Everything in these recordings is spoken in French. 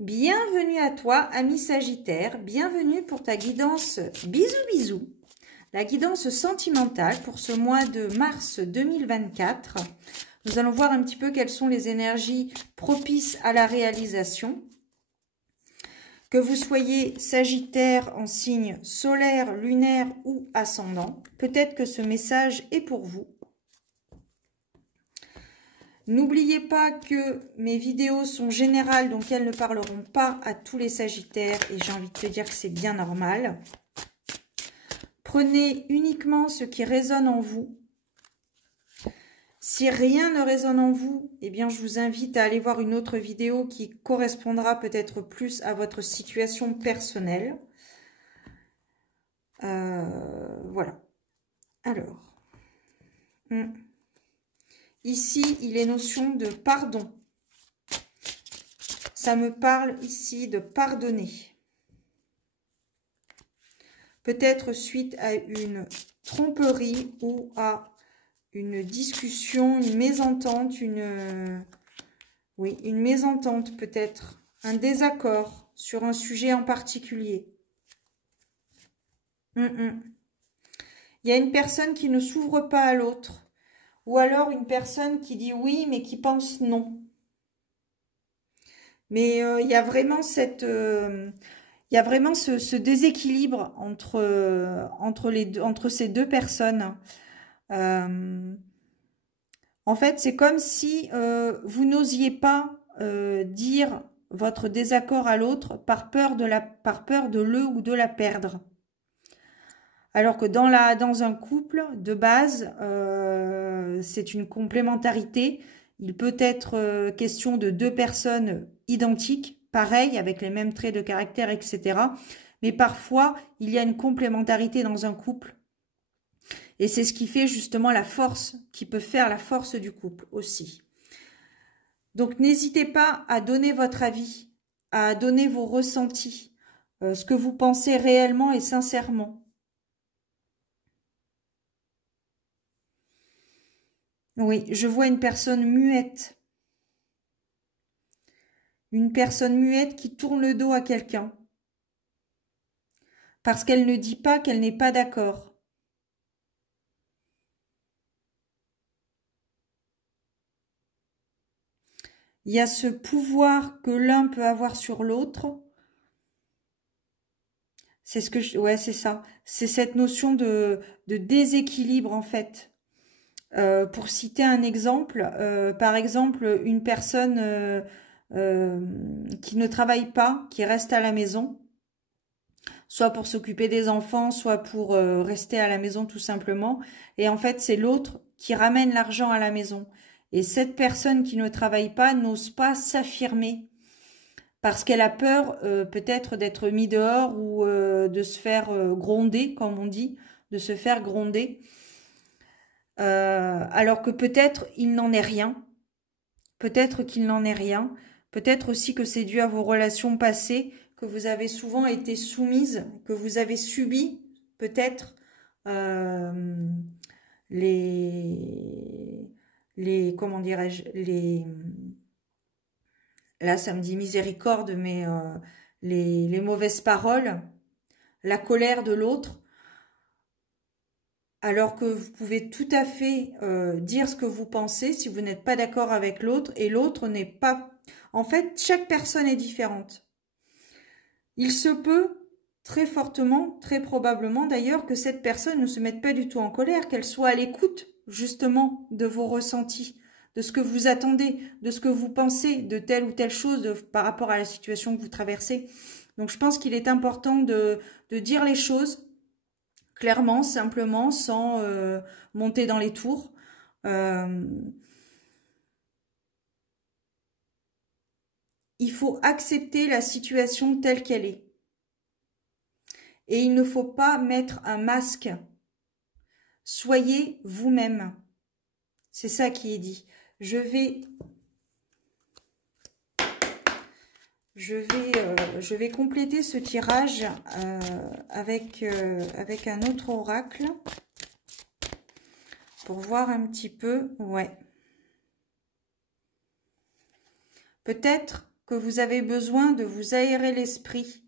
Bienvenue à toi, ami Sagittaire. Bienvenue pour ta guidance bisous bisous. La guidance sentimentale pour ce mois de mars 2024. Nous allons voir un petit peu quelles sont les énergies propices à la réalisation. Que vous soyez Sagittaire en signe solaire, lunaire ou ascendant, peut-être que ce message est pour vous. N'oubliez pas que mes vidéos sont générales, donc elles ne parleront pas à tous les Sagittaires et j'ai envie de te dire que c'est bien normal. Prenez uniquement ce qui résonne en vous. Si rien ne résonne en vous, eh bien je vous invite à aller voir une autre vidéo qui correspondra peut-être plus à votre situation personnelle. Voilà. Alors. Ici, il est notion de pardon. Ça me parle ici de pardonner. Peut-être suite à une tromperie ou à une discussion, une mésentente, une mésentente peut-être, un désaccord sur un sujet en particulier. Il y a une personne qui ne s'ouvre pas à l'autre. Ou alors une personne qui dit oui, mais qui pense non. Mais il y a vraiment ce déséquilibre entre ces deux personnes. En fait, c'est comme si vous n'osiez pas dire votre désaccord à l'autre par peur de le ou de la perdre. Alors que dans un couple, de base, c'est une complémentarité. Il peut être question de deux personnes identiques, pareilles, avec les mêmes traits de caractère, etc. Mais parfois, il y a une complémentarité dans un couple. Et c'est ce qui fait justement la force, qui peut faire la force du couple aussi. Donc, n'hésitez pas à donner votre avis, à donner vos ressentis, ce que vous pensez réellement et sincèrement. Oui, je vois une personne muette. Une personne muette qui tourne le dos à quelqu'un. Parce qu'elle ne dit pas qu'elle n'est pas d'accord. Il y a ce pouvoir que l'un peut avoir sur l'autre. C'est ce que ouais, c'est ça. C'est cette notion de déséquilibre en fait. Pour citer un exemple, par exemple, une personne qui ne travaille pas, qui reste à la maison, soit pour s'occuper des enfants, soit pour rester à la maison tout simplement. Et en fait, c'est l'autre qui ramène l'argent à la maison. Et cette personne qui ne travaille pas n'ose pas s'affirmer parce qu'elle a peur peut-être d'être mis dehors ou de se faire gronder, comme on dit, de se faire gronder. Alors que peut-être il n'en est rien. Peut-être qu'il n'en est rien. Peut-être aussi que c'est dû à vos relations passées, que vous avez souvent été soumise, que vous avez subi peut-être comment dirais-je, là ça me dit miséricorde, mais les mauvaises paroles, la colère de l'autre. Alors que vous pouvez tout à fait dire ce que vous pensez si vous n'êtes pas d'accord avec l'autre et l'autre n'est pas... En fait, chaque personne est différente. Il se peut très fortement, très probablement d'ailleurs, que cette personne ne se mette pas du tout en colère, qu'elle soit à l'écoute justement de vos ressentis, de ce que vous attendez, de ce que vous pensez de telle ou telle chose par rapport à la situation que vous traversez. Donc je pense qu'il est important de dire les choses clairement, simplement, sans monter dans les tours. Il faut accepter la situation telle qu'elle est. Et il ne faut pas mettre un masque. Soyez vous-même. C'est ça qui est dit. Je vais compléter ce tirage avec un autre oracle pour voir un petit peu. Ouais. Peut-être que vous avez besoin de vous aérer l'esprit.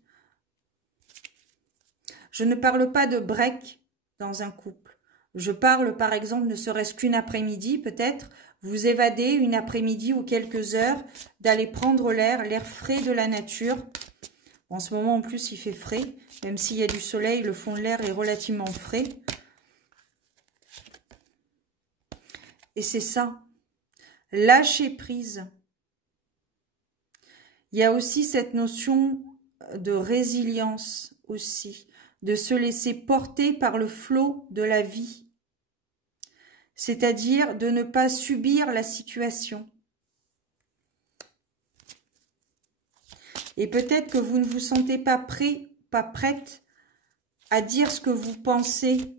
Je ne parle pas de break dans un couple. Je parle, par exemple, ne serait-ce qu'une après-midi, peut-être, vous évadez une après-midi ou quelques heures, d'aller prendre l'air frais de la nature. En ce moment, en plus, il fait frais. Même s'il y a du soleil, le fond de l'air est relativement frais. Et c'est ça. Lâcher prise. Il y a aussi cette notion de résilience aussi. De se laisser porter par le flot de la vie. C'est-à-dire de ne pas subir la situation. Et peut-être que vous ne vous sentez pas prêt, pas prête à dire ce que vous pensez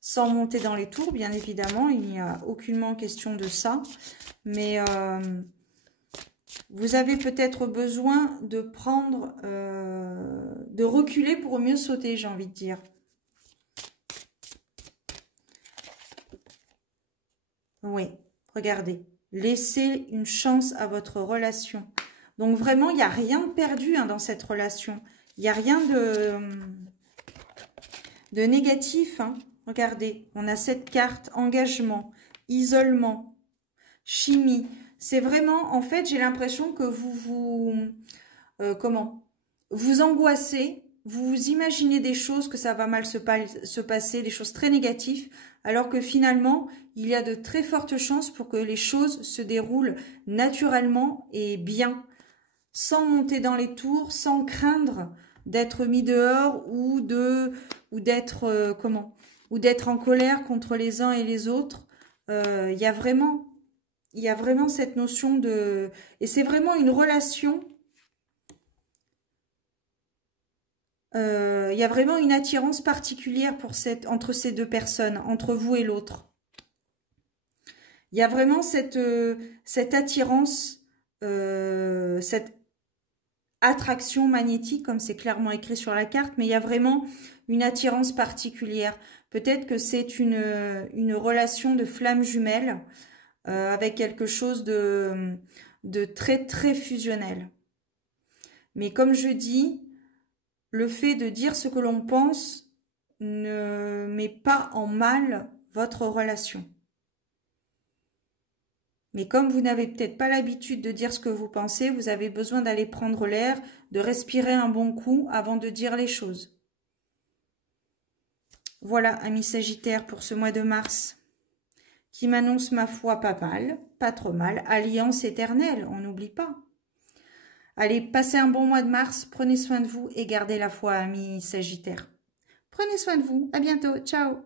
sans monter dans les tours, bien évidemment. Il n'y a aucunement question de ça. Mais vous avez peut-être besoin de prendre, de reculer pour mieux sauter, j'ai envie de dire. Oui, regardez. Laissez une chance à votre relation. Donc vraiment, il n'y a rien de perdu dans cette relation. Il n'y a rien de négatif. Regardez, on a cette carte, engagement, isolement, chimie. C'est vraiment, en fait, j'ai l'impression que vous angoissez, vous imaginez des choses, que ça va mal se passer, des choses très négatives, alors que finalement, il y a de très fortes chances pour que les choses se déroulent naturellement et bien, sans monter dans les tours, sans craindre d'être mis dehors ou d'être en colère contre les uns et les autres. Il y a vraiment cette notion de... Et c'est vraiment une relation... il y a vraiment une attirance particulière entre ces deux personnes, entre vous et l'autre. Il y a vraiment cette attirance, cette attraction magnétique, comme c'est clairement écrit sur la carte, mais il y a vraiment une attirance particulière. Peut-être que c'est une relation de flamme jumelle avec quelque chose de très très fusionnel. Mais comme je dis, le fait de dire ce que l'on pense ne met pas en mal votre relation. Mais comme vous n'avez peut-être pas l'habitude de dire ce que vous pensez, vous avez besoin d'aller prendre l'air, de respirer un bon coup avant de dire les choses. Voilà, amis Sagittaires, pour ce mois de mars, qui m'annonce, ma foi, pas mal, pas trop mal. Alliance éternelle, on n'oublie pas. Allez, passez un bon mois de mars, prenez soin de vous et gardez la foi, amis Sagittaires. Prenez soin de vous, à bientôt, ciao.